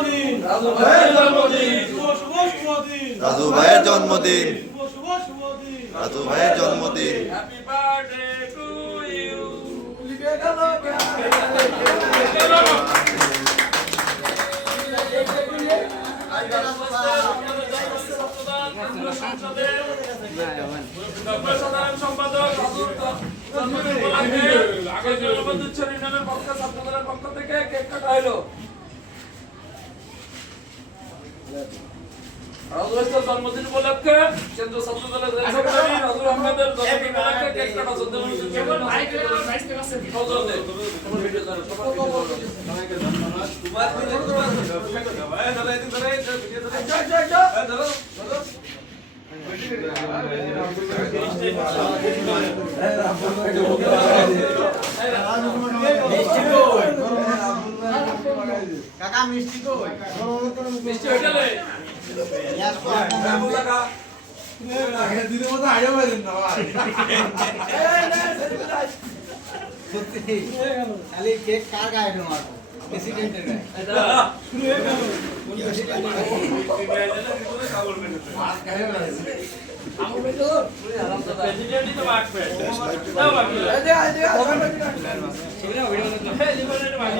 জন্মদিন রাজু ভাইয়ের জন্মদিন শুভ শুভ দিন রাজু ভাইয়ের জন্মদিন শুভ দিন রাজু ভাইয়ের জন্মদিন হ্যাপি বার্থডে টু ইউ সাধারণ সম্পাদক ছাত্রদলের পক্ষ থেকে কেক কাটা হলো। জন্মদিন উপলক্ষে কেন্দ্র ছাত্র দলের সেক্রেটারি রাজুল আহমেদের জন্মদিন উপলক্ষে কেক কাটা হচ্ছে। কাকা মিষ্টি কই মিষ্টি হইলে দিনের মতো আইডিয়া পাইলেন না ভাই সত্যি খালি কেক কার গায়ে ঢোকাবো প্রেসিডেন্টের গায়ে প্রেসিডেন্টই তো বাঁচবে।